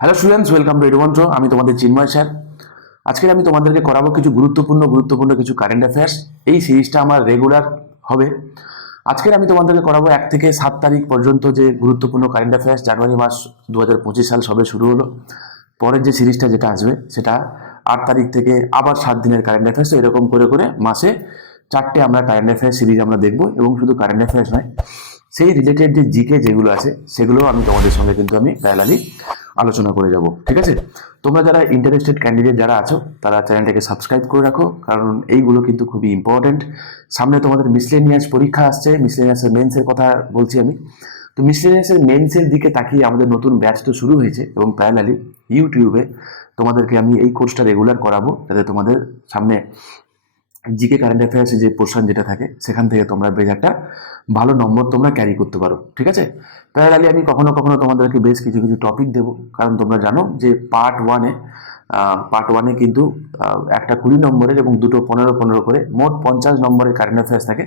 Hello students welcome to Edumantra আমি তোমাদের চিন্ময় sir. আজকে আমি তোমাদেরকে করাবো কিছু গুরুত্বপূর্ণ গুরুত্বপূর্ণ কিছু কারেন্ট অ্যাফেয়ার্স এই সিরিজটা আমার রেগুলার হবে। আজকের আমি তোমাদেরকে করাবো এক থেকে সাত তারিখ পর্যন্ত যে গুরুত্বপূর্ণ কারেন্ট অ্যাফেয়ার্স জানুয়ারি মাস দু হাজার পঁচিশ সাল সবে শুরু হলো। পরের যে সিরিজটা যেটা আসবে, সেটা আট তারিখ থেকে আবার সাত দিনের কারেন্ট অ্যাফেয়ার্স এরকম করে করে মাসে চারটে আমরা কারেন্ট অ্যাফেয়ার্স সিরিজ আমরা দেখব এবং শুধু কারেন্ট অ্যাফেয়ার্স নয় সেই রিলেটেড যে জিকে যেগুলো আছে, সেগুলো আমি তোমাদের সঙ্গে কিন্তু আমি প্যারালালি আলোচনা করে যাব, ঠিক আছে? তোমরা যারা ইন্টারেস্টেড ক্যান্ডিডেট যারা আছো, তারা চ্যানেলটাকে সাবস্ক্রাইব করে রাখো, কারণ এইগুলো কিন্তু খুবই ইম্পর্ট্যান্ট সামনে তোমাদের মিসলেনিয়াস পরীক্ষা আসছে মিসলেনিয়াসের মেন্সের কথা বলছি আমি। তো মিসলেনিয়াসের মেন্সের দিকে তাকিয়ে আমাদের নতুন ব্যাচ তো শুরু হয়েছে, এবং প্যারালালি ইউটিউবে তোমাদেরকে আমি এই কোর্সটা রেগুলার করাবো, যাতে তোমাদের সামনে জিকে কারেন্ট অ্যাফেয়ার্সে যে পোর্শন যেটা থাকে, সেখান থেকে তোমরা বেশ একটা ভালো নম্বর তোমরা ক্যারি করতে পারো, ঠিক আছে? প্যারালালি আমি কখনো কখনো তোমাদেরকে বেশ কিছু কিছু টপিক দেবো, কারণ তোমরা জানো যে পার্ট ওয়ানে পার্ট ওয়ানে কিন্তু একটা কুড়ি নম্বরের এবং দুটো পনেরো পনেরো করে মোট পঞ্চাশ নম্বরের কারেন্ট অ্যাফেয়ার্স থাকে।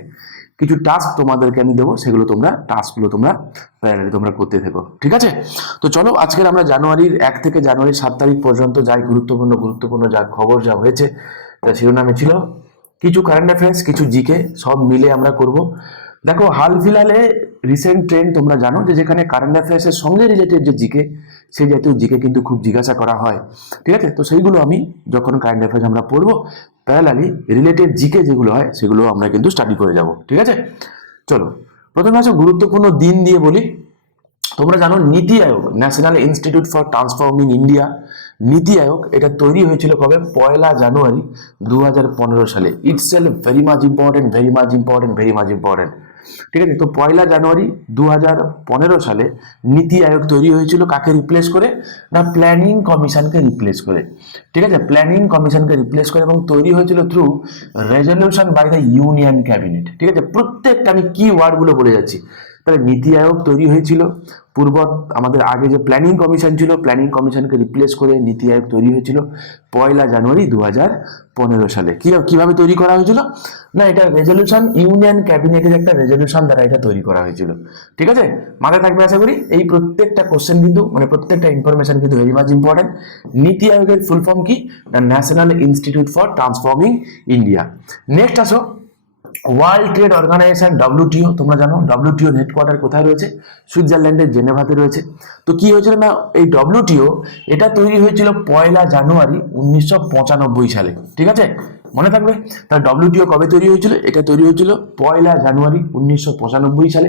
কিছু টাস্ক তোমাদেরকে আমি দেবো, সেগুলো তোমরা টাস্কগুলো তোমরা প্যারালালি তোমরা করতে থেকো, ঠিক আছে? তো চলো, আজকের আমরা জানুয়ারির এক থেকে জানুয়ারির সাত তারিখ পর্যন্ত যাই, গুরুত্বপূর্ণ গুরুত্বপূর্ণ যা খবর, যা হয়েছে, তা শিরোনামে ছিল কিছু কারেন্ট অ্যাফেয়ার্স কিছু জিকে সব মিলে আমরা করব। দেখো, হাল ফিলহালে রিসেন্ট ট্রেন্ড তোমরা জানো যে যেখানে কারেন্ট অ্যাফেয়ার্সের সঙ্গে রিলেটেড যে জিকে সেই জাতীয় জিকে কিন্তু খুব জিজ্ঞাসা করা হয়। ঠিক আছে? তো সেইগুলো আমি যখন কারেন্ট অ্যাফেয়ার্স আমরা পড়ব প্যারালালি রিলেটেড জিকে যেগুলো হয়, সেগুলো আমরা কিন্তু স্টাডি করে যাব। ঠিক আছে? চলো, প্রথমে আছে গুরুত্বপূর্ণ দিন দিয়ে বলি। তোমরা জানো, NITI Aayog national institute for transforming India NITI Aayog এটা তৈরি হয়েছিল কবে? পয়লা জানুয়ারি দু হাজার পনেরো সালে। Itself very much important very much important very much important ঠিক আছে? তো পয়লা জানুয়ারি দু হাজার পনেরো সালে নীতি আয়োগ তৈরি হয়েছিল কাকে রিপ্লেস করে? না প্ল্যানিং কমিশনকে রিপ্লেস করে। ঠিক আছে? প্ল্যানিং কমিশনকে রিপ্লেস করে এবং তৈরি হয়েছিল through resolution by the union cabinet ঠিক আছে? প্রত্যেকটা আমি কি ওয়ার্ডগুলো বলে যাচ্ছি। তাহলে নীতি আয়োগ তৈরি হয়েছিল। পূর্ব আমাদের আগে যে প্ল্যানিং কমিশন ছিল প্ল্যানিং কমিশনকে রিপ্লেস করে নীতি আয়োগ তৈরি হয়েছিল পয়লা জানুয়ারি দু হাজার পনেরো সালে। কি, কীভাবে তৈরি করা হয়েছিল? না, এটা রেজলিউশন ইউনিয়ন ক্যাবিনেটের একটা রেজলিউশন দ্বারা এটা তৈরি করা হয়েছিল। ঠিক আছে? মাথায় থাকবে আশা করি? এই প্রত্যেকটা কোশ্চেন কিন্তু মানে প্রত্যেকটা ইনফরমেশন কিন্তু ভেরি মাচ ইম্পর্টেন্ট নীতি আয়োগের ফুল ফর্ম কি? National institute for transforming India next আসো। ওয়ার্ল্ড ট্রেড অর্গানাইজেশন ডব্লিউটিও তোমরা জানো ডাব্লিউটিও হেডকোয়ার্টার কোথায় রয়েছে? সুইজারল্যান্ডের জেনেভাতে রয়েছে। তো কি হয়েছিল না, এই ডব্লিউটিও এটা তৈরি হয়েছিল পয়লা জানুয়ারি উনিশশো পঁচানব্বই সালে। ঠিক আছে? মনে থাকবে? তার ডব্লিউটিও কবে তৈরি হয়েছিল? এটা তৈরি হয়েছিল পয়লা জানুয়ারি উনিশশো পঁচানব্বই সালে।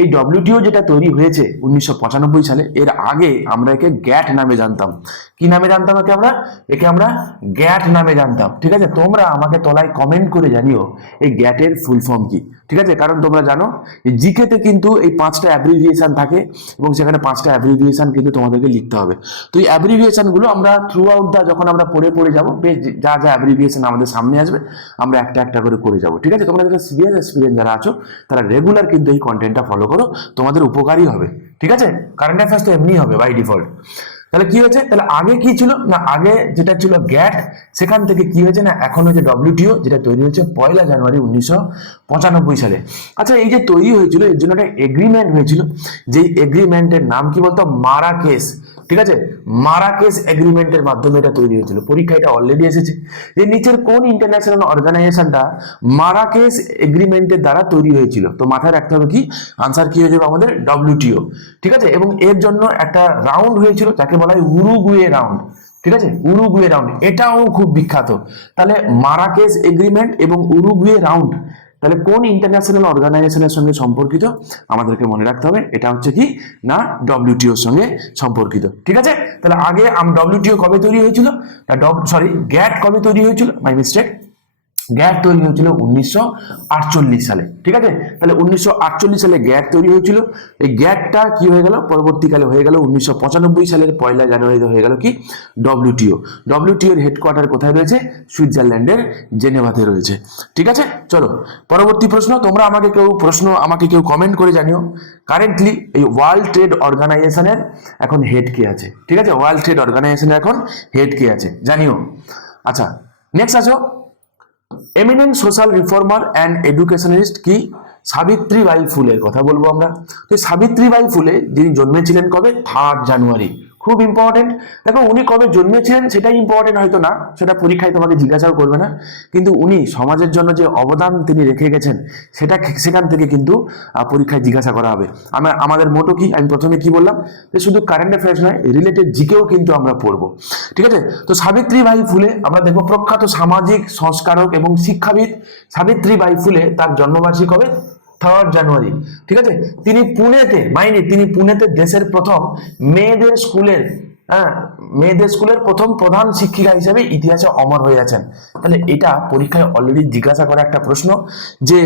এই ডব্লিউটিও যেটা তৈরি হয়েছে উনিশশো পঁচানব্বই সালে, এর আগে আমরা একে গ্যাট নামে জানতাম। কি নামে জানতাম একে আমরা? একে আমরা গ্যাট নামে জানতাম, ঠিক আছে? তোমরা আমাকে তলায় কমেন্ট করে জানিও এই গ্যাটের ফুল ফর্ম কি, ঠিক আছে? কারণ তোমরা জানো জিকেতে কিন্তু এই পাঁচটা অ্যাব্রিভিয়েশন থাকে এবং সেখানে পাঁচটা অ্যাব্রিভিয়েশন কিন্তু তোমাদেরকে লিখতে হবে। তো এই অ্যাব্রিভিয়েশনগুলো আমরা থ্রু আউট দা যখন আমরা পড়ে পড়ে যাব, বেশ যা যা অ্যাব্রিভিয়েশন আমাদের সামনে আসবে, আমরা একটা একটা করে করে যাব, ঠিক আছে? তোমরা যারা সিরিয়াস এক্সপিরিয়েন্স যারা আছো, তারা রেগুলার কিন্তু এই কন্টেন্টটা ফলো করো, তোমাদের উপকারই হবে, ঠিক আছে? কারেন্ট অ্যাফেয়ার্স তো এমনি হবে বাই ডিফল্ট তাহলে কি হয়েছে? তাহলে আগে কি ছিল? না, আগে যেটা ছিল গ্যাট সেখান থেকে কি হয়েছে? না, এখন হয়েছে ডব্লিউটিও যেটা তৈরি হয়েছে পয়লা জানুয়ারি উনিশশো পঁচানব্বই সালে। আচ্ছা এই যে তৈরি হয়েছিল, এর জন্য একটা এগ্রিমেন্ট হয়েছিল। যেই এগ্রিমেন্টের নাম কি বলতো? মারাকেস ঠিক আছে? মারাকেস এগ্রিমেন্টের মাধ্যমে এটা তৈরি হয়েছিল। পরীক্ষা এটা অলরেডি এসেছে। যে নিচের কোন ইন্টারন্যাশনাল অর্গানাইজেশনটা মারাকেস এগ্রিমেন্টের দ্বারা তৈরি হয়েছিল? তো মাথায় রাখতে হবে কি? আনসার কি হয়ে যাবে আমাদের? ডব্লিউটিও ঠিক আছে? এবং এর জন্য একটা রাউন্ড হয়েছিল, যাকে বলা হয় উরুগুয়ে রাউন্ড ঠিক আছে? উরুগুয়ে রাউন্ড এটাও খুব বিখ্যাত। তাহলে মারাকেস এগ্রিমেন্ট এবং উরুগুয়ে রাউন্ড তাহলে কোন ইন্টারন্যাশনাল অর্গানাইজেশনের সঙ্গে সম্পর্কিত আমাদেরকে মনে রাখতে হবে? এটা হচ্ছে কি? না ডব্লিউটিওর সঙ্গে সম্পর্কিত। ঠিক আছে? তাহলে আগে ডব্লিউটিও কবে তৈরি হয়েছিল? সরি গ্যাট কবে তৈরি হয়েছিল? মাই মিস্টেক গ্যাট তৈরি হয়েছিল উনিশশো আটচল্লিশ সালে, ঠিক আছে? তাহলে উনিশশো আটচল্লিশ সালে গ্যাট তৈরি হয়েছিল। এই গ্যাটটা কি হয়ে গেল? পরবর্তীকালে হয়ে গেল উনিশশো পঁচানব্বই সালের পয়লা জানুয়ারিতে হয়ে গেল কি? ডব্লিউটিও। ডব্লিউটিওর হেডকোয়ার্টার কোথায় রয়েছে? সুইজারল্যান্ডের জেনেভাতে রয়েছে। ঠিক আছে? চলো, পরবর্তী প্রশ্ন, তোমরা আমাকে কেউ প্রশ্ন, আমাকে কেউ কমেন্ট করে জানিও। কারেন্টলি এই ওয়ার্ল্ড ট্রেড অর্গানাইজেশনের এখন হেড কে আছে? ঠিক আছে? ওয়ার্ল্ড ট্রেড অর্গানাইজেশনের এখন হেড কে আছে? জানিও। আচ্ছা নেক্সট আসো। Eminent social reformer and educationalist কি? সাবিত্রী বাই ফুলের কথা বলব আমরা। তো বাই সাবিত্রীবাই ফুলে যিনি জন্মেছিলেন কবে? থার্ড জানুয়ারি খুব ইম্পর্টেন্ট দেখো, উনি কবে জন্মেছিলেন সেটাই ইম্পর্টেন্ট হয়তো না, সেটা পরীক্ষায় তোমাকে জিজ্ঞাসাও করবে না। কিন্তু উনি সমাজের জন্য যে অবদান তিনি রেখে গেছেন, সেটা সেখান থেকে কিন্তু পরীক্ষায় জিজ্ঞাসা করা হবে। আমরা, আমাদের মোটো কি? আমি প্রথমে কি বললাম? যে শুধু কারেন্ট অ্যাফেয়ার্স নয় রিলেটেড জিকেও কিন্তু আমরা পড়ব। ঠিক আছে? তো সাবিত্রীবাই ফুলে, আমরা দেখব প্রখ্যাত সামাজিক, সংস্কারক এবং শিক্ষাবিদ সাবিত্রী সাবিত্রীবাই ফুলে তার জন্মবার্ষিক কবে থার্ড জানুয়ারি ঠিক আছে? তিনি পুনেতে মাইনি তিনি পুনেতে দেশের প্রথম মেয়েদের স্কুলের হ্যাঁ মেয়েদের স্কুলের প্রথম প্রধান শিক্ষিকা হিসেবে ইতিহাসে অমর হয়ে আছেন। তাহলে এটা পরীক্ষায় অলরেডি জিজ্ঞাসা করা একটা প্রশ্ন যে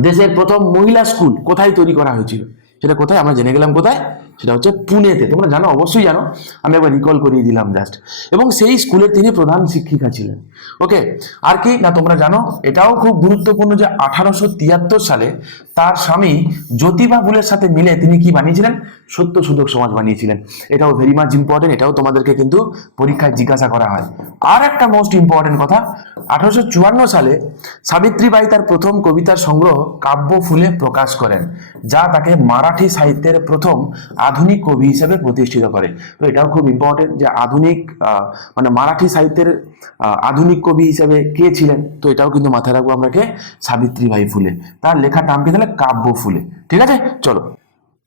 দেশের প্রথম মহিলা স্কুল কোথায় তৈরি করা হয়েছিল? সেটা কোথায়? আমরা জেনে গেলাম কোথায়? সেটা হচ্ছে পুনেতে। তোমরা জানো, অবশ্যই জানো। আমি একবার রিকল করিয়ে দিলাম জাস্ট এবং সেই স্কুলের তিনি প্রধান শিক্ষিকা ছিলেন। ওকে আর কি? না, তোমরা জানো, এটাও খুব গুরুত্বপূর্ণ যে আঠারোশো তিয়াত্তর সালে তার স্বামী জ্যোতিবা ফুলের সাথে মিলে তিনি কি বানিয়েছিলেন? সত্য সুযোগ সমাজ বানিয়েছিলেন। এটাও ভেরি মাচ ইম্পর্টেন্ট এটাও তোমাদেরকে কিন্তু পরীক্ষায় জিজ্ঞাসা করা হয়। আর একটা মোস্ট ইম্পর্টেন্ট কথা, আঠারোশো চুয়ান্ন সালে সাবিত্রীবাই তার প্রথম কবিতার সংগ্রহ কাব্য ফুলে প্রকাশ করেন, যা তাকে মারাঠি সাহিত্যের প্রথম আধুনিক কবি হিসেবে প্রতিষ্ঠিত করে। তো এটাও খুব ইম্পর্টেন্ট যে আধুনিক মানে মারাঠি সাহিত্যের আধুনিক কবি হিসেবে কে ছিলেন? তো এটাও কিন্তু মাথায় রাখব আমরা কে সাবিত্রীবাই ফুলে। তার লেখার নাম কি তাহলে? কাব্য ফুলে। ঠিক আছে? চলো।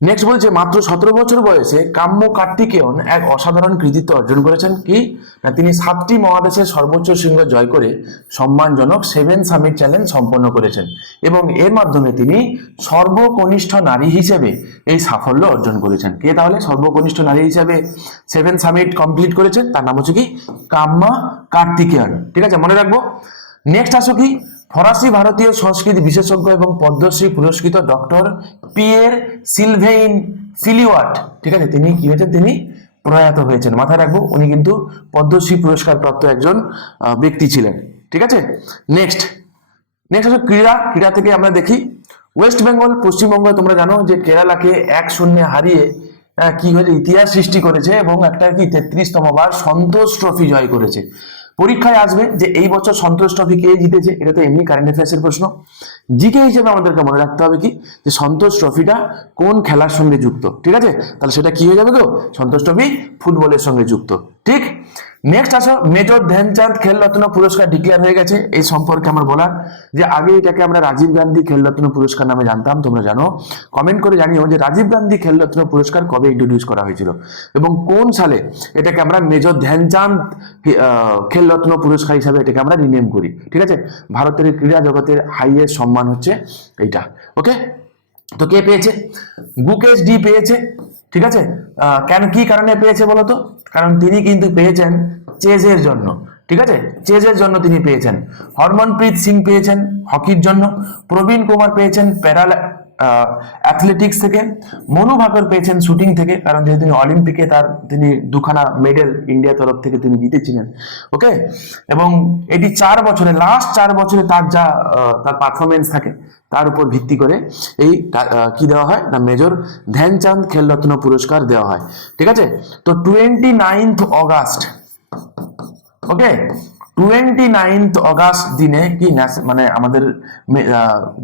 নেক্সট বলছে, মাত্র সতেরো বছর বয়সে কাম্য কার্তিকেয়ন এক অসাধারণ কৃতিত্ব অর্জন করেছেন কি? না, তিনি সাতটি মহাদেশের সর্বোচ্চ শৃঙ্গ জয় করে সম্মানজনক সেভেন সামিট চ্যালেঞ্জ সম্পন্ন করেছেন এবং এর মাধ্যমে তিনি সর্বকনিষ্ঠ নারী হিসেবে এই সাফল্য অর্জন করেছেন। কে তাহলে? সর্বকনিষ্ঠ নারী হিসেবে সেভেন সামিট কমপ্লিট করেছেন। তার নাম হচ্ছে কি? কাম্মা কার্তিকেয়ন। ঠিক আছে, মনে রাখব। নেক্সট আসো কি? ফরাসি ভারতীয় সংস্কৃতি বিশেষজ্ঞ এবং পদ্মশ্রী পুরস্কৃত ডক্টর পিয়ের সিলভেইন ফিলিওয়াট। ঠিক আছে, তিনি কি হয়েছেন? তিনি প্রয়াত হয়েছেন। মাথায় রাখব, উনি কিন্তু পদ্মশ্রী পুরস্কার প্রাপ্ত একজন ব্যক্তি ছিলেন। ঠিক আছে? নেক্সট নেক্সট হচ্ছে ক্রীড়া। ক্রীড়া থেকে আমরা দেখি ওয়েস্ট বেঙ্গল পশ্চিমবঙ্গ তোমরা জানো যে কেরালাকে এক শূন্যে হারিয়ে কি হয়েছে? ইতিহাস সৃষ্টি করেছে এবং একটা কি তেত্রিশতম বার সন্তোষ ট্রফি জয় করেছে। পরীক্ষায় আসবে যে এই বছর সন্তোষ ট্রফি কে জিতেছে, এটা তো এমনি কারেন্ট অ্যাফেয়ার্সের প্রশ্ন। জিকে হিসেবে আমাদেরকে মনে রাখতে হবে কি? যে সন্তোষ ট্রফিটা কোন খেলার সঙ্গে যুক্ত? ঠিক আছে? তাহলে সেটা কি হয়ে যাবে তো সন্তোষ ট্রফি ফুটবলের সঙ্গে যুক্ত। ঠিক? নেক্সট আসো মেজর ধ্যানচাঁদ খেলরত্ন পুরস্কার ডিক্লেয়ার হয়ে গেছে। এই সম্পর্কে আমার বলার যে আগে এটাকে আমরা রাজীব গান্ধী খেলরত্ন পুরস্কার নামে জানতাম তোমরা জানো। কমেন্ট করে জানিও যে রাজীব গান্ধী খেলরত্ন পুরস্কার কবে ইন্ট্রোডিউস করা হয়েছিল এবং কোন সালে এটাকে আমরা মেজর ধ্যানচাঁদ আহ, খেলরত্ন পুরস্কার হিসাবে এটাকে আমরা রিনেম করি। ঠিক আছে? ভারতের ক্রীড়া জগতের হাইয়েস্ট সম্মান হচ্ছে এইটা। ওকে তো কে পেয়েছে? গুকেশ ডি পেয়েছে। ঠিক আছে? কেন কি কারণে পেয়েছে বলতো? কারণ তিনি কিন্তু পেয়েছেন চেজের জন্য। ঠিক আছে? চেজের জন্য তিনি পেয়েছেন। হরমনপ্রীত সিং পেয়েছেন হকির জন্য। প্রবীণ কুমার পেয়েছেন প্যারাল অ্যাথলেটিক্স থেকে, মনু ভাকর পেয়েছেন শুটিং থেকে, কারণ যেহেতু তিনি অলিম্পিকে তার তিনি দুখানা মেডেল ইন্ডিয়া তরফ থেকে তিনি জিতেছিলেন ওকে এবং এটি চার বছরে লাস্ট চার বছরে তার যা তার পারফরমেন্স থাকে, তার উপর ভিত্তি করে এই কি দেওয়া হয়? না মেজর ধ্যানচাঁদ খেলরত্ন পুরস্কার দেওয়া হয়, ঠিক আছে? তো twenty ninth August okay twenty ninth August দিনে কি মানে আমাদের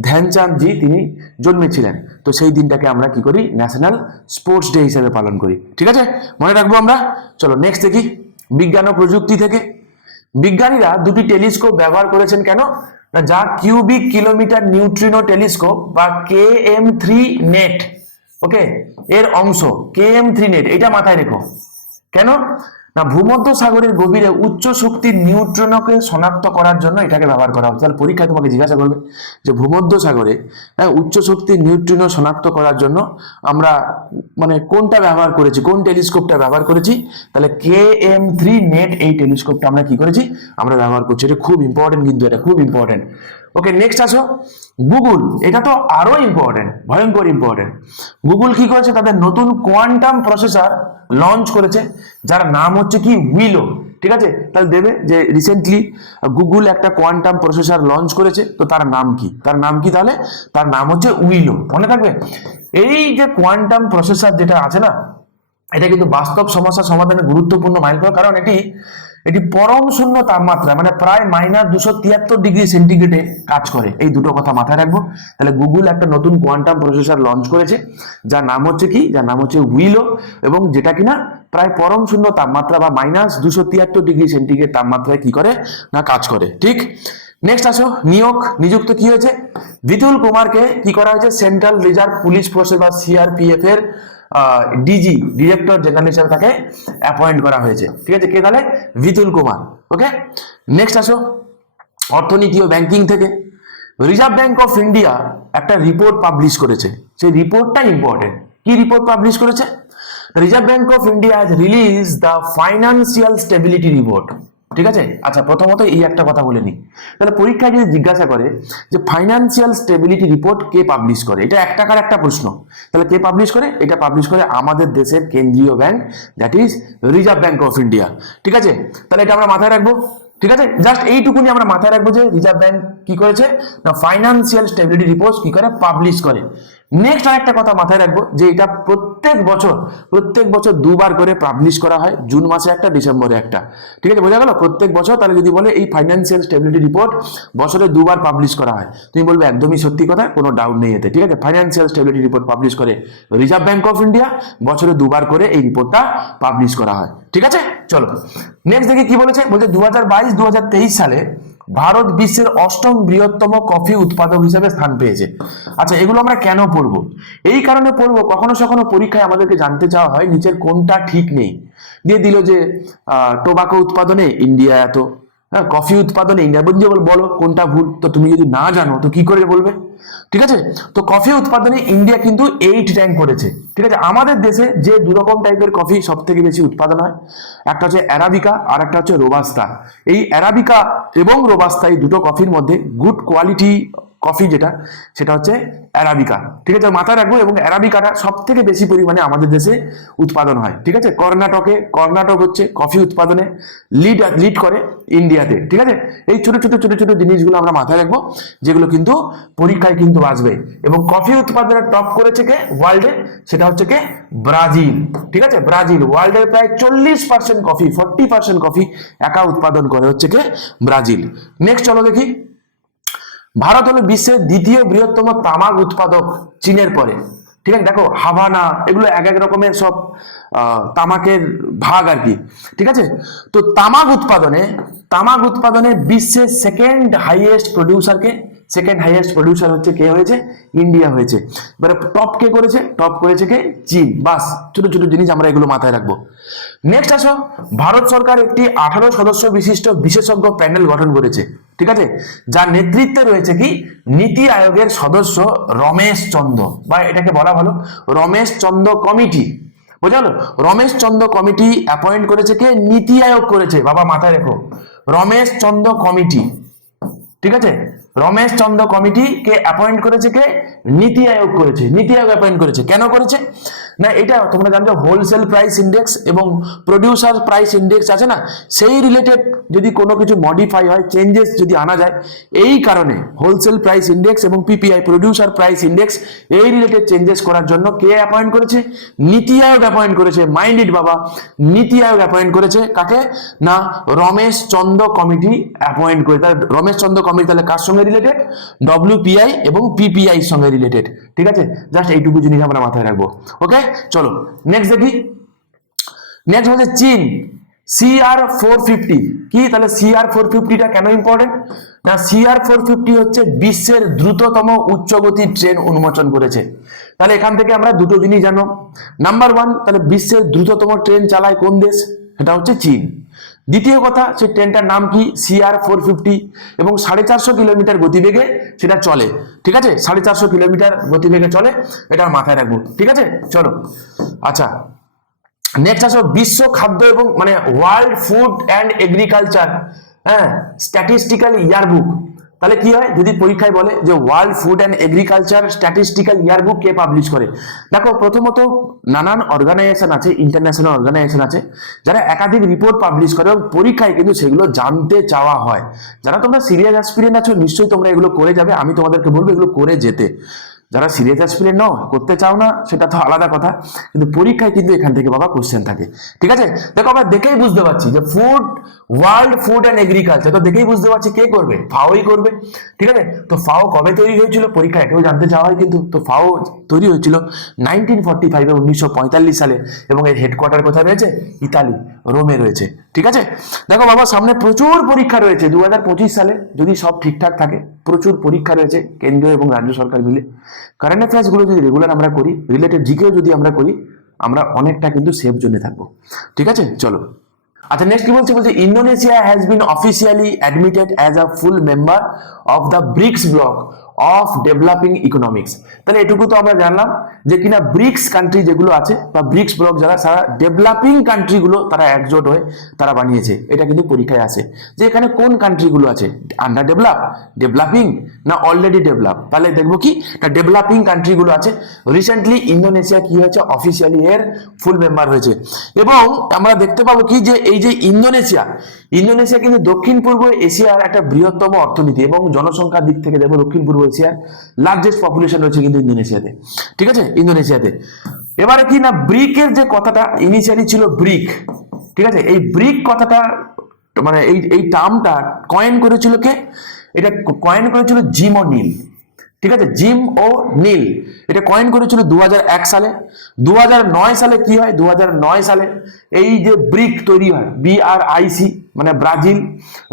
ধ্যানচাঁদ জি তিনি জন্মেছিলেন। তো সেই দিনটাকে আমরা কি করি? ন্যাশনাল স্পোর্টস ডে হিসেবে পালন করি। ঠিক আছে? মনে রাখব আমরা? চলো নেক্সট দেখি। বিজ্ঞান ও প্রযুক্তি থেকে। বিজ্ঞানীরা দুটি টেলিস্কোপ ব্যবহার করেছেন কেন? না, যা কিউবিক কিলোমিটার নিউট্রিনো টেলিস্কোপ বা K M three net. Okay? এর অংশ, কে এম থ্রি নেট। এটা মাথায় রেখো। কেন? না ভূমধ্য সাগরের গভীরে উচ্চ শক্তির নিউট্রনকে শনাক্ত করার জন্য এটাকে ব্যবহার করা হচ্ছে। তাহলে পরীক্ষায় তোমাকে জিজ্ঞাসা করবে যে ভূমধ্য সাগরে হ্যাঁ, উচ্চ শক্তির নিউট্রিনো শনাক্ত করার জন্য আমরা মানে কোনটা ব্যবহার করেছি কোন টেলিস্কোপটা ব্যবহার করেছি? তাহলে কে এম থ্রি নেট এই টেলিস্কোপটা আমরা কি করেছি? আমরা ব্যবহার করছি। এটা খুব ইম্পর্টেন্ট কিন্তু এটা খুব ইম্পর্টেন্ট ওকে নেক্সট আসো। গুগল এটা তো আরও ইম্পর্টেন্ট ভয়ঙ্কর ইম্পর্টেন্ট গুগল কি করেছে? তাদের নতুন কোয়ান্টাম প্রসেসর লঞ্চ করেছে, যার নাম হচ্ছে কি? উইলো ঠিক আছে? তাহলে দেবে যে রিসেন্টলি গুগল একটা কোয়ান্টাম প্রসেসর লঞ্চ করেছে, তো তার নাম কি? তার নাম কি তাহলে? তার নাম হচ্ছে উইলো মনে থাকবে? এই যে কোয়ান্টাম প্রসেসর যেটা আছে না, এটা কিন্তু বাস্তব সমস্যা সমাধানে গুরুত্বপূর্ণ মাইলফল কারণ এটি এটি পরম শূন্য তাপমাত্রা মানে প্রায় মাইনাস দুশো তিয়াত্তর ডিগ্রি সেন্টিগ্রেডে কাজ করে। এই দুটো কথা মাথায় রাখব। তাহলে গুগল একটা নতুন কোয়ান্টাম প্রসেসর লঞ্চ করেছে, যার নাম হচ্ছে কি? যার নাম হচ্ছে উইলো এবং যেটা কিনা প্রায় পরম শূন্য তাপমাত্রা বা মাইনাস দুশো তিয়াত্তর ডিগ্রি সেন্টিগ্রেড তাপমাত্রায় কি করে? না, কাজ করে। ঠিক? নেক্সট আসো, নিয়োগ। নিযুক্ত কি হয়েছে? বিতুল কুমারকে কি করা হয়েছে? সেন্ট্রাল রিজার্ভ পুলিশ ফোর্সে বা সিআরপিএফ এর ডিজি ডিরেক্টর জেনারেল হিসেবে তাকে অ্যাপয়েন্ট করা হয়েছে। ঠিক আছে? কে তাহলে? বিতুল কুমার ওকে নেক্সট আসো। অর্থনীতি ও ব্যাংকিং থেকে। রিজার্ভ ব্যাংক অফ ইন্ডিয়া একটা রিপোর্ট পাবলিশ করেছে। সেই রিপোর্টটা ইম্পর্টেন্ট কি রিপোর্ট পাবলিশ করেছে? Reserve Bank of India has release the financial stability report ঠিক আছে? আচ্ছা প্রথমত এই একটা কথা বলে নিই। তাহলে পরীক্ষায় যদি জিজ্ঞাসা করে যে ফাইন্যান্সিয়াল স্টেবিলিটি রিপোর্ট কে পাবলিশ করে, এটা এক টাকার একটা প্রশ্ন। তাহলে কে পাবলিশ করে? এটা পাবলিশ করে আমাদের দেশের কেন্দ্রীয় bank that is Reserve Bank of India ঠিক আছে? তাহলে এটা আমরা মাথায় রাখব। ঠিক আছে? জাস্ট এইটুকুনি আমরা মাথায় রাখব যে রিজার্ভ ব্যাংক কি করেছে? না ফাইন্যান্সিয়াল স্টেবিলিটি রিপোর্ট কি করে পাবলিশ করে। নেক্সট আরেকটা কথা মাথায় রাখব, যে এটা প্রত্যেক বছর প্রত্যেক বছর দুবার করে পাবলিশ করা হয়, জুন মাসে একটা, ডিসেম্বরে একটা। ঠিক আছে, বোঝা গেল? প্রত্যেক বছর তাহলে যদি বলে এই ফাইন্যান্সিয়াল স্টেবিলিটি রিপোর্ট বছরে দুবার পাবলিশ করা হয়, তুমি বলবে একদমই সত্যি কথা, কোনো ডাউট নেই এতে। ঠিক আছে? ফাইন্যান্সিয়াল স্টেবিলিটি রিপোর্ট পাবলিশ করে রিজার্ভ ব্যাঙ্ক অফ ইন্ডিয়া বছরে দুবার করে এই রিপোর্টটা পাবলিশ করা হয়। ঠিক আছে? চলো। নেক্সট দেখি কি বলেছে? বলছে দু হাজার বাইশ দু হাজার তেইশ সালে ভারত বিশ্বের অষ্টম বৃহত্তম কফি উৎপাদক হিসেবে স্থান পেয়েছে। আচ্ছা এগুলো আমরা কেন পড়ব? এই কারণে পড়ব, কখনো সখনো পরীক্ষায় আমাদেরকে জানতে চাওয়া হয়, নিচের কোনটা ঠিক নেই। দিয়ে দিল যে টোবাকো উৎপাদনে ইন্ডিয়া এত। হ্যাঁ কফি উৎপাদনে ইন্ডিয়া বলছে বলো কোনটা ভুল? তো তুমি যদি না জানো, তো কি করে বলবে? ঠিক আছে? তো কফি উৎপাদনে ইন্ডিয়া কিন্তু এইট র্যাঙ্ক করেছে। ঠিক আছে? আমাদের দেশে যে দু রকম টাইপের কফি সব থেকে বেশি উৎপাদন হয়, একটা হচ্ছে অ্যারাবিকা আর একটা হচ্ছে রোবাস্তা এই অ্যারাবিকা এবং রোবাস্তা এই দুটো কফির মধ্যে গুড কোয়ালিটি কফি যেটা, সেটা হচ্ছে অ্যারাবিকা ঠিক আছে? মাথায় রাখব এবং অ্যারাবিকাটা সব থেকে বেশি পরিমাণে আমাদের দেশে উৎপাদন হয়, ঠিক আছে? কর্ণাটকে, কর্ণাটক হচ্ছে কফি উৎপাদনে লিড লিড করে ইন্ডিয়াতে ঠিক আছে? এই ছোট ছোট ছোট ছোট জিনিসগুলো আমরা মাথায় রাখব, যেগুলো কিন্তু পরীক্ষায় কিন্তু আসবে। এবং কফি উৎপাদনে টপ করেছে কে? ওয়ার্ল্ডে সেটা হচ্ছে কে? ব্রাজিল, ঠিক আছে? ব্রাজিল ওয়ার্ল্ডের প্রায় চল্লিশ percent coffee forty percent coffee একা উৎপাদন করে হচ্ছে কে? ব্রাজিল। নেক্সট চলো দেখি। ভারত হলো বিশ্বের দ্বিতীয় বৃহত্তম তামাক উৎপাদক চীনের পরে। ঠিক আছে? দেখো, হাভানা, এগুলো এক এক রকমের সব তামাকের ভাগ আর কি। ঠিক আছে? তো তামাক উৎপাদনে তামাক উৎপাদনে বিশ্বের সেকেন্ড হাইয়েস্ট প্রডিউসারকে সেকেন্ড হাইয়েস্ট প্রডিউসার হচ্ছে কে হয়েছে? ইন্ডিয়া হয়েছে। এবারে টপ কে করেছে? টপ করেছে কে? চীন। বাস, ছোট ছোট জিনিস আমরা এগুলো মাথায় রাখব। নেক্সট আসো। ভারত সরকার একটি আঠারো সদস্য বিশিষ্ট বিশেষজ্ঞ প্যানেল গঠন করেছে। ঠিক আছে? যার নেতৃত্বে রয়েছে কি? নীতি আয়োগের সদস্য রমেশ চন্দ্র বা এটাকে বলা ভালো, রমেশ চন্দ্র কমিটি। বোঝালো রমেশ চন্দ্র কমিটি অ্যাপয়েন্ট করেছে কে? নীতি আয়োগ করেছে। বাবা, মাথায় রেখো। রমেশ চন্দ্র কমিটি। ঠিক আছে? রমেশ চন্দ্র কমিটি কে অ্যাপয়েন্ট করেছে কে? নীতি আয়োগ করেছে। নীতি আয়োগ অ্যাপয়েন্ট করেছে। কেন করেছে? না, এটা তোমরা জানো হোলসেল প্রাইস ইন্ডেক্স এবং প্রডিউসার প্রাইস ইন্ডেক্স আছে না? সেই রিলেটেড যদি কোনো কিছু মডিফাই হয় চেঞ্জেস যদি আনা যায়, এই কারণে হোলসেল প্রাইস ইন্ডেক্স এবং পিপিআই প্রডিউসার প্রাইস ইন্ডেক্স এই রিলেটেড চেঞ্জেস করার জন্য কে অ্যাপয়েন্ট করেছে? নীতি আয়োগ অ্যাপয়েন্ট করেছে মাইন্ডেড বাবা। নীতি আয়োগ অ্যাপয়েন্ট করেছে কাকে? না, রমেশ চন্দ্র কমিটি অ্যাপয়েন্ট করে। তাহলে রমেশ চন্দ্র কমিটি তাহলে কার সঙ্গে রিলেটেড ডব্লিউপিআই এবং পিপিআই সঙ্গে রিলেটেড ঠিক আছে? জাস্ট এইটুকু জিনিস আমরা মাথায় রাখব। ওকে চলো নেক্সট দেখি। নেক্সট হচ্ছে চীন। সিআর ফোর ফিফটি কি? তাহলে সিআর ফোর ফিফটিটা কেন ইম্পর্টেন্ট না সিআর ফোর ফিফটি হচ্ছে বিশ্বের দ্রুততম উচ্চগতির ট্রেন উন্মোচন করেছে। তাহলে এখান থেকে আমরা দুটো জিনিস জানো নাম্বার ওয়ান তাহলে বিশ্বের দ্রুততম ট্রেন চালায় কোন দেশ? সেটা হচ্ছে চীন। দ্বিতীয় কথা, সেই ট্রেনটার নাম কি? সিআর ফোর ফিফটি এবং সাড়ে চারশো কিলোমিটার গতিবেগে সেটা চলে। ঠিক আছে? সাড়ে চারশো কিলোমিটার গতিবেগে চলে এটা মাথায় রাখব। ঠিক আছে? চলো। আচ্ছা। নেক্সট আসো, বিশ্ব খাদ্য এবং মানে ওয়ার্ল্ড ফুড অ্যান্ড এগ্রিকালচার হ্যাঁ স্ট্যাটিস্টিক্যাল ইয়ারবুক তাহলে কি হয়? যদি পরীক্ষায় বলে যে world food and agriculture statistical yearbook K publish করে। দেখো, প্রথমত নানান অর্গানাইজেশন আছে ইন্টারন্যাশনাল অর্গানাইজেশন আছে, যারা একাধিক রিপোর্ট পাবলিশ করে এবং পরীক্ষায় কিন্তু সেগুলো জানতে চাওয়া হয়। যারা তোমরা সিরিয়াস অ্যাসপিরিয়েন্ট আছো, নিশ্চয়ই তোমরা এগুলো করে যাবে, আমি তোমাদেরকে বলব এগুলো করে যেতে। যারা সিরিয়াস অ্যাসপিরেন্ট নও করতে চাও না, সেটা তো আলাদা কথা। কিন্তু পরীক্ষায় কিন্তু এখান থেকে বাবা কোশ্চেন থাকে। ঠিক আছে? দেখো, আমরা দেখেই বুঝতে পারছি যে food world food and agriculture তো দেখেই বুঝতে পারছি কে করবে। ফাওই করবে। ঠিক আছে? তো ফাও কবে তৈরি হয়েছিল? পরীক্ষায় এটাও জানতে চাওয়া হয় কিন্তু, তো ফাও তৈরি হয়েছিল নাইনটিন ফর্টি ফাইভে উনিশশো পঁয়তাল্লিশ সালে। এবং এর হেডকোয়ার্টার কোথায় রয়েছে? ইতালি, রোমে রয়েছে। ঠিক আছে? দেখো, বাবা, সামনে প্রচুর পরীক্ষা রয়েছে দু হাজার পঁচিশ সালে। যদি সব ঠিকঠাক থাকে প্রচুর পরীক্ষা রয়েছে, কেন্দ্রীয় এবং রাজ্য সরকার মিলে। কারেন্ট অ্যাফেয়ার্সগুলো যদি রেগুলার আমরা করি রিলেটেড জিকেও যদি আমরা করি, আমরা অনেকটা কিন্তু সেফ জোনে থাকব। ঠিক আছে? চলো। আচ্ছা নেক্সট কি বলছে? বলছে Indonesia has been officially admitted as a full member of the BRICS bloc of developing economics তাহলে এটুকু তো আমরা জানলাম যে কিনা ব্রিক্স কান্ট্রি যেগুলো আছে বা ব্রিক্স ব্লক যারা, সারা ডেভেলপিং কান্ট্রিগুলো তারা একজোট হয়ে তারা বানিয়েছে। এটা কিন্তু পরীক্ষায় আসে যে এখানে কোন কান্ট্রিগুলো আছে? আন্ডার ডেভেলপ ডেভেলপিং না অলরেডি ডেভেলপ তাহলে দেখব কি? না ডেভেলপিং কান্ট্রিগুলো আছে। রিসেন্টলি ইন্দোনেশিয়া কি হয়েছে? অফিসিয়ালি এর ফুল মেম্বার হয়েছে। এবং আমরা দেখতে পাবো কি যে এই যে ইন্দোনেশিয়া ইন্দোনেশিয়া কিন্তু দক্ষিণ পূর্ব এশিয়ার একটা বৃহত্তম অর্থনীতি এবং জনসংখ্যার দিক থেকে দেখব দক্ষিণ পূর্ব এশিয়ার লার্জেস্ট পপুলেশন রয়েছে কিন্তু ইন্দোনেশিয়াতে। ঠিক আছে? ইন্দোনেশিয়াতে। এবারে কি না ব্রিকের যে কথাটা ইনিশিয়ালি ছিল ব্রিক, ঠিক আছে? এই ব্রিক কথাটা মানে এই এই টার্মটা কয়েন করেছিল কে? এটা কয়েন করেছিল জিমনিল নীল ঠিক আছে? জিম ও নীল এটা কয়েন করেছিল দু হাজার এক সালে। দু হাজার নয় সালে কি হয়? দু হাজার নয় সালে এই যে ব্রিক তৈরি হয় বি আর আইসি মানে ব্রাজিল,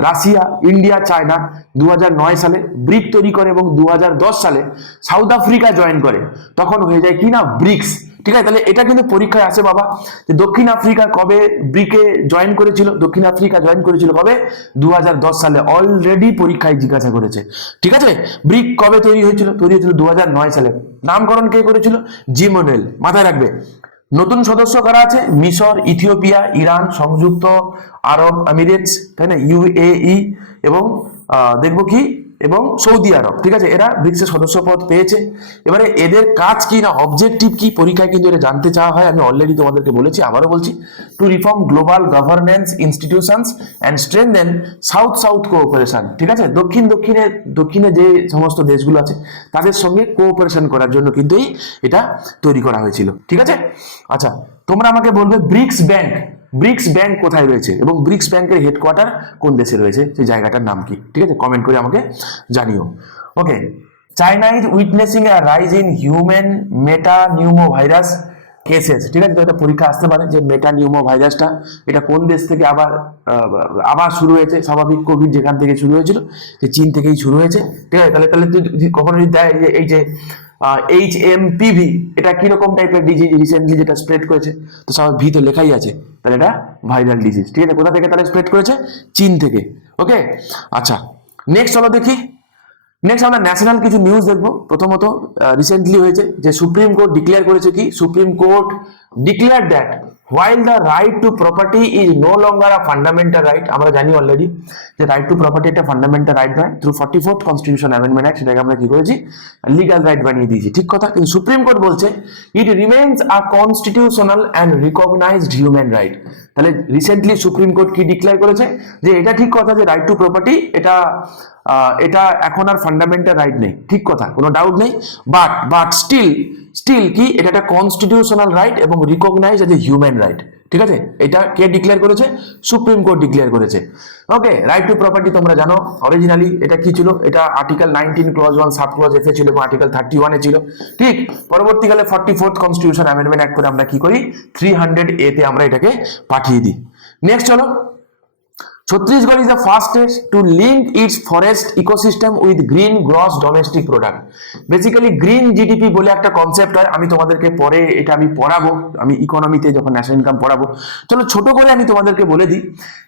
রাশিয়া, ইন্ডিয়া, চায়না দু হাজার নয় সালে ব্রিক তৈরি করে এবং দু হাজার দশ সালে সাউথ আফ্রিকা জয়েন করে। তখন হয়ে যায় কি না? ব্রিক্স। ঠিক আছে? তাহলে এটা কিন্তু পরীক্ষায় আসে বাবা যে দক্ষিণ আফ্রিকা কবে ব্রিকে জয়েন করেছিল? দক্ষিণ আফ্রিকা জয়েন করেছিল কবে? দু হাজার দশ সালে অলরেডি পরীক্ষায় জিজ্ঞাসা করেছে। ঠিক আছে? ব্রিক কবে তৈরি হয়েছিল? তৈরি হয়েছিল দু হাজার নয় সালে। নামকরণ কে করেছিল? জি জিমোনেল মাথায় রাখবে। নতুন সদস্য কারা আছে? মিশর, ইথিওপিয়া, ইরান, সংযুক্ত আরব আমিরেটস, তাই না? ইউএই এবং দেখব কি? এবং সৌদি আরব, ঠিক আছে? এরা ব্রিক্সের সদস্য পদ পেয়েছে। এবারে এদের কাজ কি না? অবজেক্টিভ কি? পরীক্ষায় কিন্তু এটা জানতে চাওয়া হয়। আমি অলরেডি তোমাদেরকে বলেছি, আবারও বলছি to reform global governance institutions and strengthen south south cooperation ঠিক আছে? দক্ষিণ দক্ষিণে দক্ষিণে যে সমস্ত দেশগুলো আছে, তাদের সঙ্গে কোঅপারেশন করার জন্য কিন্তু এটা তৈরি করা হয়েছিল, ঠিক আছে? আচ্ছা তোমরা আমাকে বলবে, ব্রিক্স ব্যাংক ব্রিক্স ব্যাংক কোথায় রয়েছে এবং ব্রিক্স ব্যাংকের হেডকোয়ার্টার কোন দেশে রয়েছে? সেই জায়গাটার নাম কি? ঠিক আছে? কমেন্ট করে আমাকে জানিও। Okay China is witnessing a rise in human metapneumovirus cases ঠিক আছে? তো এটা পরীক্ষা আসতে পারে যে মেটা নিউমো ভাইরাসটা এটা কোন দেশ থেকে আবার আবার শুরু হয়েছে? স্বাভাবিক কোভিড যেখান থেকে শুরু হয়েছিল, যে চীন থেকেই শুরু হয়েছে। ঠিক আছে? তাহলে তাহলে কখনো যদি দেয় যে, এই যে এইচ এম পিভি এটা কীরকম টাইপের ডিজিজ রিসেন্টলি যেটা স্প্রেড করেছে? তো সবাই ভি তো লেখাই আছে, তাহলে এটা ভাইরাল ডিজিজ ঠিক আছে? কোথা থেকে তাহলে স্প্রেড করেছে? চীন থেকে ওকে আচ্ছা নেক্সট চলো দেখি নেক্সট আমরা ন্যাশনাল কিছু নিউজ দেখব। প্রথমত রিসেন্টলি হয়েছে যে সুপ্রিম কোর্ট ডিক্লেয়ার করেছে কি? Supreme Court declare that while the right to property is no longer a fundamental right আমরা জানি অলরেডি যে রাইট টু প্রপার্টি একটা ফান্ডামেন্টাল রাইট নয়। Through forty fourth constitution amendment act সেটাকে আমরা কি করেছি? লিগাল রাইট বানিয়ে দিয়েছি। ঠিক কথা, কিন্তু সুপ্রিম কোর্ট বলছে it remains a constitutional and recognized human right তাহলে রিসেন্টলি সুপ্রিম কোর্ট কি ডিক্লেয়ার করেছে? যে এটা ঠিক কথা যে রাইট টু প্রপার্টি এটা এটা এখন আর ফান্ডামেন্টাল রাইট নেই। ঠিক কথা, কোনো ডাউট নেই। বাট বাট স্টিল স্টিল কি? এটা একটা কনস্টিটিউশনাল রাইট এবং recognize as a human right ঠিক আছে? এটা কে ডিক্লেয়ার করেছে? সুপ্রিম কোর্ট ডিক্লেয়ার করেছে। ওকে রাইট টু প্রপার্টি তোমরা জানো অরিজিনালি এটা কি ছিল? এটা article nineteen clause one sub clause F এ ছিল এবং আর্টিকেল থার্টি ওয়ানে ছিল। ঠিক, পরবর্তীকালে forty fourth constitution amendment act করে আমরা কি করি? থ্রি হান্ড্রেড এতে আমরা এটাকে পাঠিয়ে দিই। নেক্সট চলো Chhattisgarh is the fastest to link its forest ecosystem with green gross domestic product. Basically green GDP বলে একটা কনসেপ্ট হয়, আমি তোমাদেরকে পরে এটা আমি পড়াবো, আমি ইকোনমিতে যখন ন্যাশনাল ইনকাম পড়াবো চলো ছোট করে আমি তোমাদেরকে বলে দিই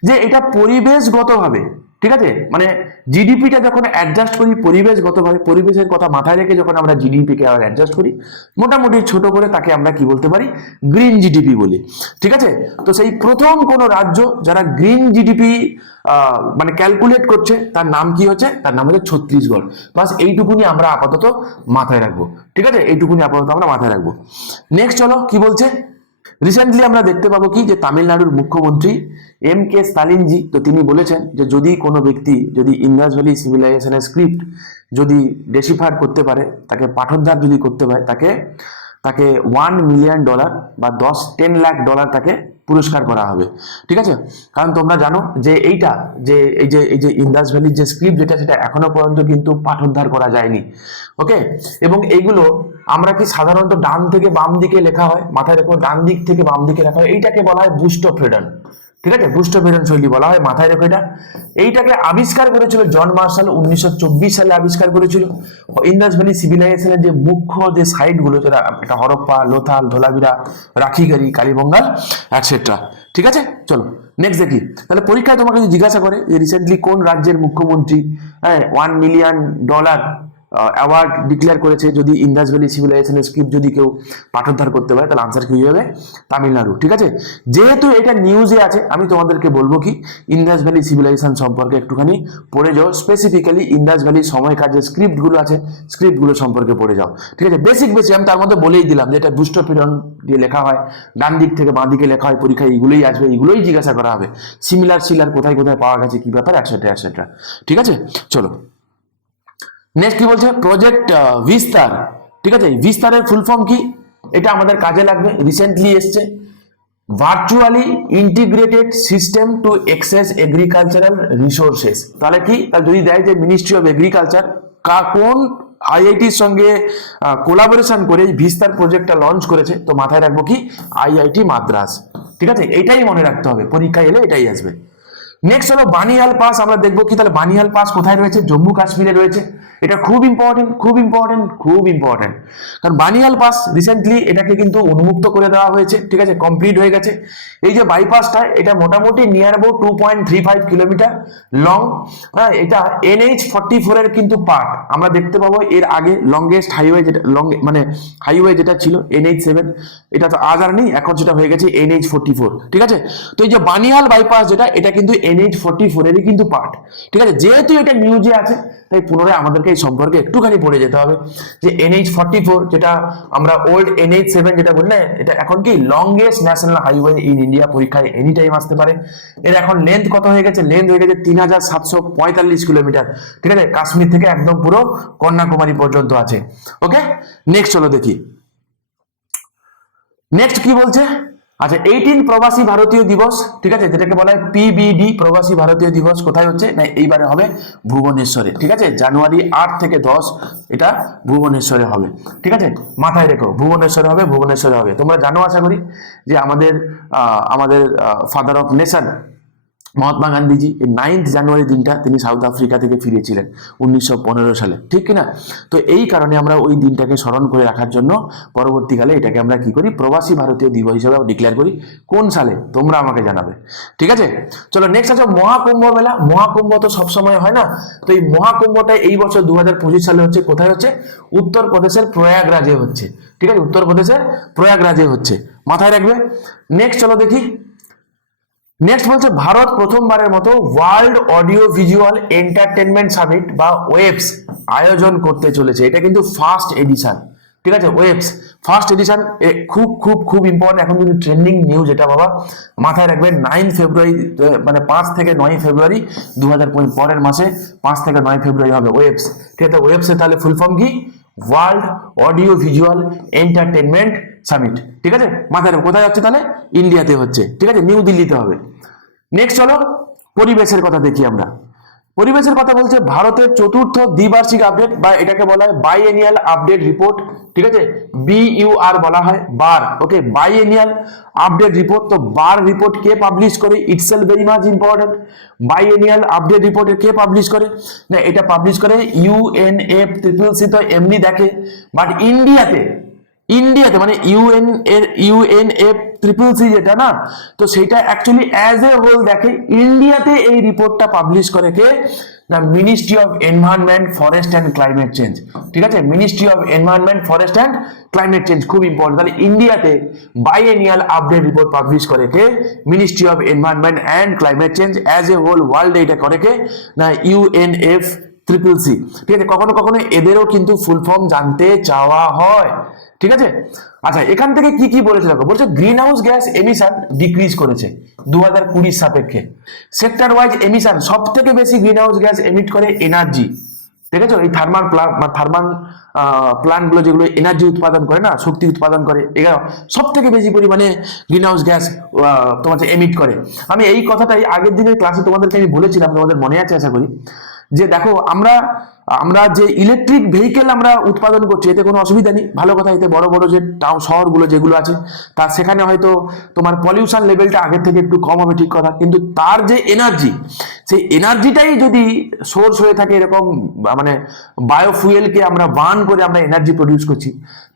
যে এটা পরিবেশগতভাবে ঠিক আছে? মানে জিডিপিটা যখন অ্যাডজাস্ট করি পরিবেশগতভাবে, পরিবেশের কথা মাথায় রেখে যখন আমরা জিডিপিকে আবার অ্যাডজাস্ট করি, মোটামুটি ছোট করে তাকে আমরা কি বলতে পারি? গ্রিন জিডিপি বলি। ঠিক আছে? তো সেই প্রথম কোনো রাজ্য যারা গ্রিন জিডিপি মানে ক্যালকুলেট করছে, তার নাম কি হচ্ছে? তার নাম হচ্ছে ছত্তিশগড়। বাস এইটুকুনি আমরা আপাতত মাথায় রাখব। ঠিক আছে? এইটুকুনি আপাতত আমরা মাথায় রাখব। নেক্সট চলো, কি বলছে? রিসেন্টলি আমরা দেখতে পাবো কি যে তামিলনাড়ুর মুখ্যমন্ত্রী এম কে স্টালিনজি তো তিনি বলেছেন যে যদি কোনো ব্যক্তি যদি ইন্দাস ভ্যালি সিভিলাইজেশনের স্ক্রিপ্ট যদি ডেসিফার করতে পারে, তাকে পাঠোদ্ধার যদি করতে পারে, তাকে তাকে ওয়ান মিলিয়ন ডলার বা দশ টেন লাখ ডলার তাকে পুরস্কার করা হবে, ঠিক আছে? কারণ তোমরা জানো যে এইটা, যে এই যে এই যে ইন্দাস ভ্যালির যে স্ক্রিপ্ট যেটা, সেটা এখনও পর্যন্ত কিন্তু পাঠোদ্ধার করা যায়নি, ওকে? এবং এইগুলো আমরা কি সাধারণত ডান থেকে বাম দিকে লেখা হয়, মাথায় রেখো, ডান দিক থেকে বাম দিকে লেখা হয়, এইটাকে বলা হয় বুস্ট ফ্রিডন ঠিক আছে ফ্রিডন শৈলী বলা হয়, মাথায় রেখো এটা। এইটাকে আবিষ্কার করেছিল জন মার্শাল উনিশশো চব্বিশ সালে আবিষ্কার করেছিল। ইন্দাস ভ্যালি সিভিলাইজেশনের যে মুখ্য যে সাইটগুলো, যেটা এটা হরপ্পা, লোথাল, ধোলাবিরা রাখিগাড়ি কালীবঙ্গাল অ্যাটসেট্রা ঠিক আছে? চলো নেক্সট দেখি। তাহলে পরীক্ষায় তোমাকে যদি জিজ্ঞাসা করে যে রিসেন্টলি কোন রাজ্যের মুখ্যমন্ত্রী হ্যাঁ one million dollar award declare করেছে যদি ইন্দাস ভ্যালি সিভিলাইজেশনের স্ক্রিপ্ট যদি কেউ পাঠোদ্ধার করতে পারে, তাহলে আনসার কি হবে তামিলনাড়ু, ঠিক আছে? যেহেতু এটা নিউজে আছে, আমি তোমাদেরকে বলব কি ইন্দাস ভ্যালি সিভিলাইজেশন সম্পর্কে একটুখানি পড়ে যাও। স্পেসিফিক্যালি ইন্দাস ভ্যালি সময়কার যে স্ক্রিপ্টগুলো আছে স্ক্রিপ্টগুলো সম্পর্কে পড়ে যাও, ঠিক আছে? বেসিক বেসিক আমি তার মধ্যে বলেই দিলাম যে এটা দুষ্ট পীড়ন দিয়ে লেখা হয়, ডান দিক থেকে বাঁ দিকে লেখা হয়, পরীক্ষায় এইগুলোই আসবে, এইগুলোই জিজ্ঞাসা করা হবে। সিমিলার সিলার কোথায় কোথায় পাওয়া গেছে, কি ব্যাপার একসাথে একসাথে ঠিক আছে? চলো। নেক্সট কি বলছে? প্রজেক্ট বিস্তার ঠিক আছে? বিস্তারের ফুল ফর্ম কি? এটা আমাদের কাজে লাগবে। রিসেন্টলি এসছে। Virtually integrated system to access agricultural resources তাহলে কি? তাহলে যদি দেয় যে মিনিস্ট্রি অফ এগ্রিকালচার কা কোন আইআইটির সঙ্গে কোলাবোরেশন করে এই বিস্তার প্রজেক্টটা লঞ্চ করেছে, তো মাথায় রাখব কি? আইআইটি মাদ্রাস ঠিক আছে? এটাই মনে রাখতে হবে। পরীক্ষায় এলে এটাই আসবে। নেক্সট হলো বানিহাল পাস, আমরা দেখব কি, তাহলে বানিহাল পাস কোথায় রয়েছে? জম্মু কাশ্মীরে রয়েছে। এটা খুব ইম্পর্টেন্ট খুব ইম্পর্টেন্ট খুব ইম্পর্টেন্ট কারণ বানিহাল পাস রিসেন্টলি এটাকে কিন্তু উন্মুক্ত করে দেওয়া হয়েছে, ঠিক আছে? কমপ্লিট হয়ে গেছে। এই যে বাইপাসটা এটা মোটামুটি near about two point three five kilometre long হ্যাঁ এটা এনএইচ ফর্টি ফোরের কিন্তু পার্ট আমরা দেখতে পাবো এর আগে লংগেস্ট হাইওয়ে যেটা লং মানে হাইওয়ে যেটা ছিল এনএইচ সেভেন এটা তো আজ আর নেই, এখন সেটা হয়ে গেছে এনএইচ ফোর্টি ফোর ঠিক আছে? তো এই যে বানিহাল বাইপাস যেটা, এটা কিন্তু এনএইচ ফোর্টি ফোরেরই কিন্তু পার্ট ঠিক আছে? যেহেতু এটা নিউজে আছে, তাই পুনরায় আমাদেরকে এই সম্পর্কে একটুখানি পড়ে যেতে হবে। যে এনএইচ ফর্টি ফোর যেটা আমরা ওল্ড এনএইচ সেভেন যেটা বলি না, এটা এখন কি longest national highway in India পরীক্ষায় এনি টাইম আসতে পারে। এর এখন লেন্থ কত হয়ে গেছে? লেন্থ হয়ে গেছে তিন হাজার সাতশো পঁয়তাল্লিশ কিলোমিটার। ঠিক আছে? কাশ্মীর থেকে একদম পুরো কন্যাকুমারী পর্যন্ত আছে। ওকে নেক্সট চলো দেখি। নেক্সট কি বলছে? আচ্ছা এইটিন প্রবাসী ভারতীয় দিবস, ঠিক আছে, যেটাকে বলা হয় পিবিডি প্রবাসী ভারতীয় দিবস, কোথায় হচ্ছে? না, এইবারে হবে ভুবনেশ্বরে, ঠিক আছে? জানুয়ারি আট থেকে দশ, এটা ভুবনেশ্বরে হবে, ঠিক আছে? মাথায় রেখো, ভুবনেশ্বরে হবে ভুবনেশ্বরে হবে। তোমরা জানো, আশা করি, যে আমাদের আমাদের father of nation Mahatma Gandhiji, এই নাইন্থ জানুয়ারি দিনটা তিনি সাউথ আফ্রিকা থেকে ফিরেছিলেন, উনিশশো পনেরো সালে, ঠিক কিনা? তো এই কারণে আমরা ওই দিনটাকে স্মরণ করে রাখার জন্য পরবর্তীকালে এটাকে আমরা কি করি? প্রবাসী ভারতীয় দিবস হিসেবে ডিক্লেয়ার করি। কোন সালে? তোমরা আমাকে জানাবে। ঠিক আছে? চলো নেক্সট আছে মহাকুম্ভ মেলা। মহাকুম্ভ তো সবসময় হয় না। তো এই মহাকুম্ভটা এই বছর দু হাজার পঁচিশ সালে হচ্ছে, কোথায় হচ্ছে? উত্তরপ্রদেশের প্রয়াগরাজে হচ্ছে। ঠিক আছে? উত্তরপ্রদেশের প্রয়াগরাজে হচ্ছে। মাথায় রাখবে। নেক্সট চলো দেখি। নেক্সট বলছে ভারত প্রথমবারের মতো world audio visual entertainment summit বা ওয়েবস আয়োজন করতে চলেছে। এটা কিন্তু ফার্স্ট এডিশন ঠিক আছে? ওয়েবস। ফার্স্ট এডিশন খুব খুব খুব ইম্পর্টেন্ট এখন কিন্তু ট্রেন্ডিং নিউজ এটা বাবা। মাথায় রাখবেন নাইন ফেব্রুয়ারি মানে পাঁচ থেকে নয় ফেব্রুয়ারি দু হাজার পরের মাসে পাঁচ থেকে নয় ফেব্রুয়ারি হবে ওয়েবস। ঠিক আছে? ওয়েবসে তাহলে ফুল ফর্ম কি? World audio visual entertainment summit ঠিক আছে? মাথায়। কোথায় হচ্ছে তাহলে? ইন্ডিয়াতে হচ্ছে। ঠিক আছে? নিউ দিল্লিতে হবে। নেক্সট চলো, পরিবেশের কথা দেখি আমরা। পরিবেশের কথা বলছে ভারতের চতুর্থ দ্বিবার্ষিক আপডেট বা এটাকে বলা হয় বাইএনিয়াল আপডেট রিপোর্ট ঠিক আছে? বিইউআর বলা হয় বার ওকে বাইএনিয়াল আপডেট রিপোর্ট তো বার রিপোর্ট কে পাবলিশ করে? Itself very much important biennial update report কে পাবলিশ করে? না, এটা পাবলিশ করে ইউএনএফ ট্রিপল সি তো এমনি দেখে। বাট ইন্ডিয়াতে ইন্ডিয়াতে মানে ইউএন এর ইউএনএফ ট্রিপল সি যেটা না, তো সেটা অ্যাকচুয়ালি অ্যাজ এ হোল দেখে ইন্ডিয়াতে এই রিপোর্টটা পাবলিশ করে কে? না ministry of environment forest and climate change ঠিক আছে? Ministry of environment forest and climate change খুব ইম্পর্টেন্ট তাহলে ইন্ডিয়াতে বাইএনিয়াল আপডেট রিপোর্ট পাবলিশ করে কে? Ministry of environment and climate change as a whole world এটা করে কে? না ইউএনএফ ট্রিপল সি ঠিক আছে, কখনো কখনো এদেরও কিন্তু ফুল ফর্ম জানতে চাওয়া হয়। ঠিক আছে? আচ্ছা এখান থেকে কি কি বলেছে দেখো, বলছে greenhouse gas emission decrease করেছে দু হাজার কুড়ির সাপেক্ষে। সেক্টর ওয়াইজ এমিশন সব থেকে বেশি গ্রিন হাউস গ্যাস এমিট করে এনার্জি ঠিক আছে? এই থার্মাল থার্মাল প্লান্টগুলো যেগুলো এনার্জি উৎপাদন করে না, শক্তি উৎপাদন করে, এগুলো সব থেকে বেশি পরিমাণে গ্রিন হাউস গ্যাস তোমার এমিট করে। আমি এই কথাটাই আগের দিনের ক্লাসে তোমাদেরকে আমি বলেছিলাম, তোমাদের মনে আছে আশা করি। যে দেখো, আমরা আমরা যে ইলেকট্রিক ভেহিকেল আমরা উৎপাদন করছি, এতে কোনো অসুবিধা নেই। ভালো কথা, এতে বড় বড় যে টাউন শহরগুলো যেগুলো আছে, তা সেখানে হয়তো তোমার পলিউশন লেভেলটা আগের থেকে একটু কম হবে ঠিক কথা। কিন্তু তার যে এনার্জি সেই এনার্জিটাই যদি সোর্স হয়ে থাকে এরকম মানে বায়োফুয়েলকে আমরা বার্ন করে আমরা এনার্জি প্রডিউস করছি,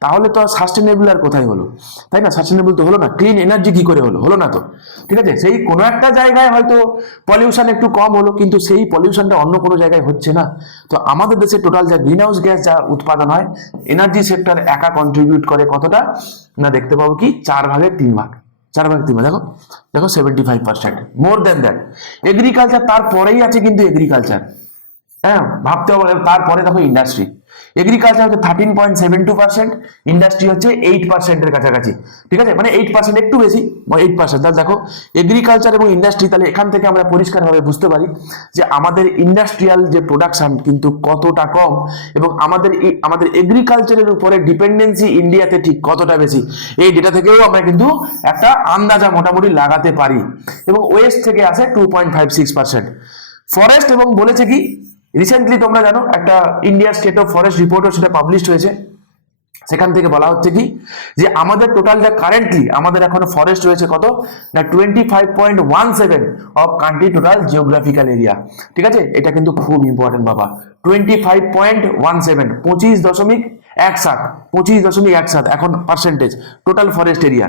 তাহলে তো সাস্টেনেবল আর কোথায় হলো? তাই না? সাস্টেনেবল তো হলো না। ক্লিন এনার্জি কি করে হলো? হলো না তো। ঠিক আছে? সেই কোনো একটা জায়গায় হয়তো পলিউশন একটু কম হলো, কিন্তু সেই পলিউশনটা অন্য কোনো জায়গায় হচ্ছে না। তো আমাদের দেশে টোটাল যা গ্রিন হাউস গ্যাস যা উৎপাদন হয় এনার্জি সেক্টর একা কন্ট্রিবিউট করে কতটা? না দেখতে পাবো কি? চার ভাগের তিন ভাগ। চার ভাগ তিন দেখো দেখো seventy five percent more than that agriculture তারপরেই আছে কিন্তু এগ্রিকালচার হ্যাঁ ভাবতে হবে, তারপরে দেখো ইন্ডাস্ট্রি এগ্রিকালচার হচ্ছে thirteen point seven two percent industry হচ্ছে এইট পার্সেন্টের কাছাকাছি। ঠিক আছে? মানে এইট পার্সেন্ট একটু বেশি এইট পার্সেন্ট তাহলে দেখো এগ্রিকালচার এবং ইন্ডাস্ট্রি তাহলে এখান থেকে আমরা পরিষ্কারভাবে বুঝতে পারি যে আমাদের ইন্ডাস্ট্রিয়াল যে প্রোডাকশন কিন্তু কতটা কম এবং আমাদের আমাদের এগ্রিকালচারের উপরে ডিপেন্ডেন্সি ইন্ডিয়াতে ঠিক কতটা বেশি। এই ডেটা থেকেও আমরা কিন্তু একটা আন্দাজা মোটামুটি লাগাতে পারি। এবং ওয়েস্ট থেকে আসে two point five six percent forest এবং বলেছে কি? রিসেন্টলি তোমরা জানো, একটা ইন্ডিয়া স্টেট অফ ফরেস্ট রিপোর্টও সেটা পাবলিশ হয়েছে। সেখান থেকে বলা হচ্ছে কি, যে আমাদের টোটাল যা কারেন্টলি আমাদের এখন ফরেস্ট রয়েছে কত? না twenty five point one seven of country total geographical area ঠিক আছে? এটা কিন্তু খুব ইম্পর্টেন্ট বাবা। Twenty five point one seven পঁচিশ দশমিক এক সাত, পঁচিশ দশমিক এক সাত এখন পার্সেন্টেজ টোটাল ফরেস্ট এরিয়া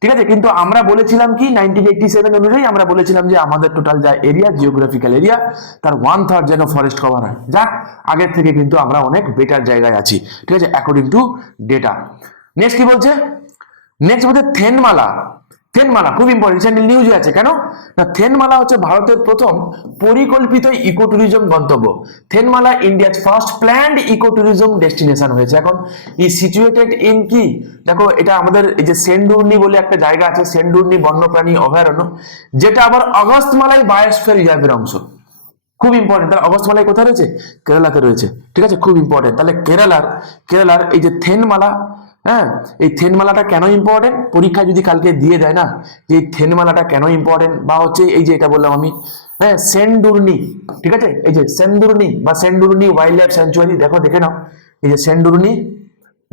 ঠিক আছে? কিন্তু আমরা বলেছিলাম কি নাইনটিন এইটটি সেভেন অনুযায়ী আমরা বলেছিলাম যে আমাদের টোটাল যা এরিয়া জিওগ্রাফিক্যাল এরিয়া তার ওয়ান থার্ড যেন ফরেস্ট কভার হয়। যাক, আগের থেকে কিন্তু আমরা অনেক বেটার জায়গায় আছি। ঠিক আছে? অ্যাকর্ডিং টু ডেটা নেক্সট কি বলছে? নেক্সট বলছে থেনমালা থেনমালা, খুব ইম্পর্টেন্ট রিসেন্টলি নিউজে আছে, কেন? না, থেনমালা হচ্ছে ভারতের প্রথম পরিকল্পিত ইকো ট্যুরিজম গন্তব্য। থেনমালা ইন্ডিয়ার first planned eco tourism destination হয়েছে। এখন ই সিচুয়েটেড ইন কি? দেখো, এটা আমাদের এই যে সেন্ডুর্নি বলে একটা জায়গা আছে সেন্ডুর্নি বন্যপ্রাণী অভয়ারণ্য, যেটা আবার অগস্তমালাই বায়োস্ফিয়ার রিজার্ভের অংশ। খুব ইম্পর্টেন্ট তাহলে অগস্তমালাই কোথায় রয়েছে? কেরালাতে রয়েছে। ঠিক আছে? খুব ইম্পর্টেন্ট তাহলে কেরালার কেরালার এই যে থেনমালা হ্যাঁ? এই থেনমালাটা কেন ইম্পর্টেন্ট পরীক্ষা যদি কালকে দিয়ে দেয় না, যে এই থেনমালাটা কেন ইম্পর্টেন্ট বা হচ্ছে এই যে এটা বললাম আমি হ্যাঁ সেন্ডুরনি ঠিক আছে? এই যে সেন্ডুরনি বা সেন্ডুরনি ওয়াইল্ড লাইফ স্যাঞ্চুয়ারি দেখো, দেখে নাও। এই যে সেন্ডুরনি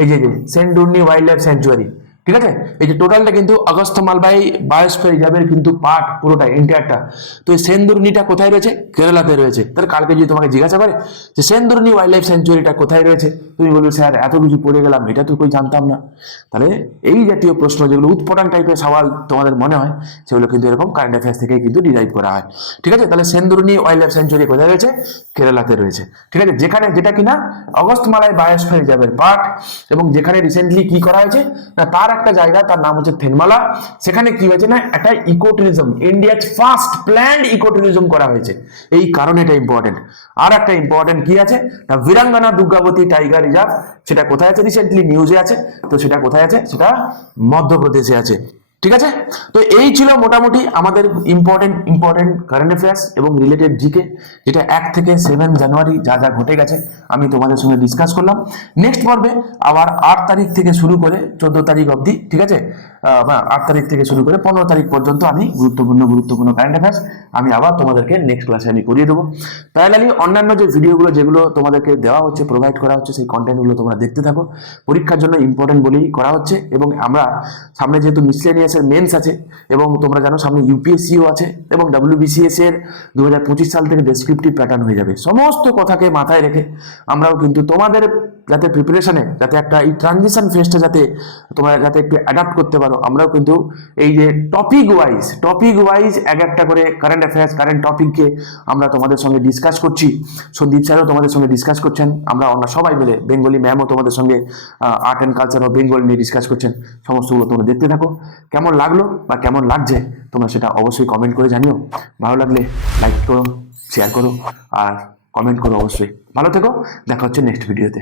এই যে সেন্ডুরনি ওয়াইল্ড লাইফ স্যাঞ্চুয়ারি ঠিক আছে? এই যে টোটালটা কিন্তু অগস্ত মালবাই বায়োস্ফিয়ার রিজার্ভের কিন্তু পার্ট পুরোটা ইন্টারটা তো এই সেন্দুরনিটা কোথায় রয়েছে? কেরালাতে রয়েছে। তাহলে কালকে যদি তোমাকে জিজ্ঞাসা করে যে সেন্দুরনি ওয়াইল্ড লাইফ স্যাঞ্চুয়ারিটা কোথায় রয়েছে? তুমি বলবে, স্যার, এত কিছু পড়ে গেলাম, এটা তো কই জানতাম না। তাহলে এই জাতীয় প্রশ্ন যেগুলো উৎপটান টাইপের সওয়াল তোমাদের মনে হয়, সেগুলো কিন্তু এরকম কারেন্ট অ্যাফেয়ার্স থেকেই কিন্তু ডিরাইভ করা হয়। ঠিক আছে? তাহলে সেন্দুরনি ওয়াইল্ড লাইফ স্যাঞ্চুয়ারি কোথায় রয়েছে? কেরালাতে রয়েছে। ঠিক আছে? যেখানে যেটা কিনা অগস্ট মালায় বায়োস্ফিয়ার রিজার্ভের পার্ট এবং যেখানে রিসেন্টলি কি করা হয়েছে, না তার একটা জায়গা, তার নাম হচ্ছে থেনমালা সেখানে কি হয়েছে না, একটা ইকো ট্যুরিজম ইন্ডিয়ার ফার্স্ট প্ল্যান্ড ইকো ট্যুরিজম করা হয়েছে। এই কারণে এটা ইম্পর্টেন্ট আর একটা ইম্পর্টেন্ট কি আছে, না বীরাঙ্গনা দুর্গাবতী টাইগার রিজার্ভ সেটা কোথায় আছে? রিসেন্টলি নিউজে আছে। তো সেটা কোথায় আছে? সেটা মধ্যপ্রদেশে আছে। ঠিক আছে? তো এই ছিল মোটামুটি আমাদের ইম্পর্টেন্ট ইম্পর্টেন্ট কারেন্ট অ্যাফেয়ার্স এবং রিলেটেড জিকে যেটা এক থেকে সেভেন জানুয়ারি যা যা ঘটে গেছে, আমি তোমাদের সঙ্গে ডিসকাস করলাম। নেক্সট পর্বে আবার আট তারিখ থেকে শুরু করে চোদ্দ তারিখ অবধি, ঠিক আছে? আট তারিখ থেকে শুরু করে পনেরো তারিখ পর্যন্ত আমি গুরুত্বপূর্ণ গুরুত্বপূর্ণ কারেন্ট অ্যাফেয়ার্স আমি আবার তোমাদেরকে নেক্সট ক্লাসে আমি করিয়ে দেবো। প্যারালালি অন্যান্য যে ভিডিওগুলো যেগুলো তোমাদেরকে দেওয়া হচ্ছে প্রোভাইড করা হচ্ছে, সেই কন্টেন্টগুলো তোমরা দেখতে থাকো। পরীক্ষার জন্য ইম্পর্টেন্ট বলেই করা হচ্ছে এবং আমরা সামনে যেহেতু মিসলেনিয়াসের মেন্স আছে এবং তোমরা জানো সামনে ইউপিএসসিও আছে এবং ডাব্লিউবিসিএস এর দু সাল থেকে ডেসক্রিপটিভ প্যাটার্ন হয়ে যাবে। সমস্ত কথাকে মাথায় রেখে আমরাও কিন্তু তোমাদের যাতে প্রিপারেশনে যাতে একটা এই ট্রানজিশন ফেজটা যাতে তোমরা যাতে একটু অ্যাডাপ্ট করতে পারো। আমরাও কিন্তু এই যে টপিক ওয়াইজ টপিক ওয়াইজ এক একটা করে কারেন্ট অ্যাফেয়ার্স কারেন্ট টপিককে আমরা তোমাদের সঙ্গে ডিসকাস করছি। সন্দীপ স্যারও তোমাদের সঙ্গে ডিসকাস করছেন। আমরা অন্য সবাই মিলে, বেঙ্গলি ম্যামও তোমাদের সঙ্গে আর্ট অ্যান্ড কালচার ও বেঙ্গল নিয়ে ডিসকাস করছেন। সমস্তগুলো তোমরা দেখতে থাকো। কেমন লাগল বা কেমন লাগছে তোমরা সেটা অবশ্যই কমেন্ট করে জানিও। ভালো লাগলে লাইক করো শেয়ার করো, আর কমেন্ট করো অবশ্যই। ভালো থেকো, দেখা হচ্ছে নেক্সট ভিডিওতে